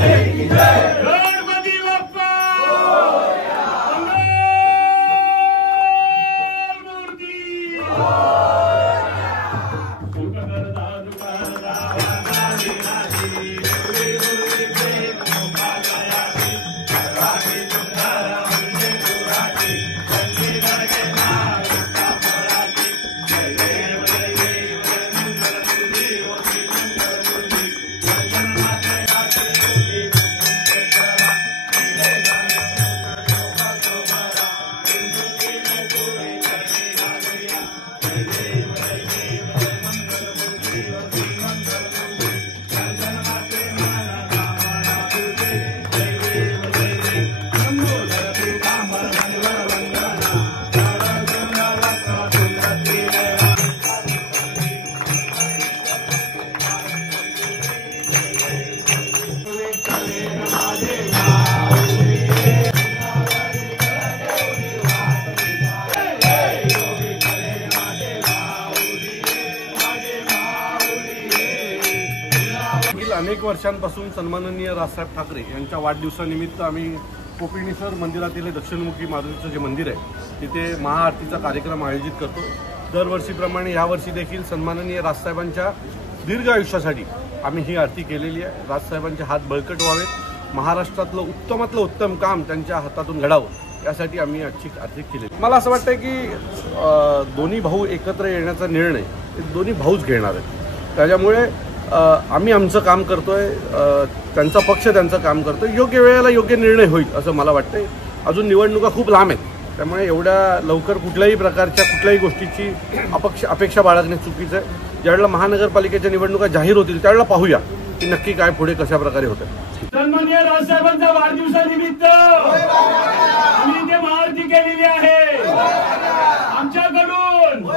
गणपती बाप्पा अनेक वर्षांपासून सन्माननीय राजसाहेब ठाकरे यांच्या वाढदिवसानिमित्त आम्ही कोपिनेश्वर मंदिरातील दक्षिणमुखी मारुतीचं जे मंदिर आहे तिथे महाआरतीचा कार्यक्रम आयोजित करतो। दरवर्षीप्रमाणे यावर्षी देखील सन्माननीय राजसाहेबांच्या दीर्घ आयुष्यासाठी आम्ही ही आरती केलेली आहे। राजसाहेबांचे हात बळकट व्हावेत, महाराष्ट्रातलं उत्तमातलं उत्तम काम त्यांच्या हातातून घडावं यासाठी आम्ही आजची आरती केलेली। मला असं वाटतं की दोन्ही भाऊ एकत्र येण्याचा निर्णय दोन्ही भाऊच घेणार आहेत, त्याच्यामुळे आम्ही आमचं काम करतोय, त्यांचा पक्ष त्यांचं काम करतोय, योग्य वेळेला योग्य निर्णय होईल असं मला वाटतंय। अजून निवडणुका खूप लांब आहेत, त्यामुळे एवढ्या लवकर कुठल्याही प्रकारच्या कुठल्याही गोष्टीची अपेक्षा बाळगणे चुकीचं आहे। ज्यावेळेला महानगरपालिकेच्या निवडणुका जाहीर होतील त्यावेळेला पाहूया की नक्की काय पुढे कशा प्रकारे होतं। सन्माननीय राजसाहेबांच्या वाढदिवसानिमित्त आम्ही इथे महाआरती केलेली आहे। आमच्याकडून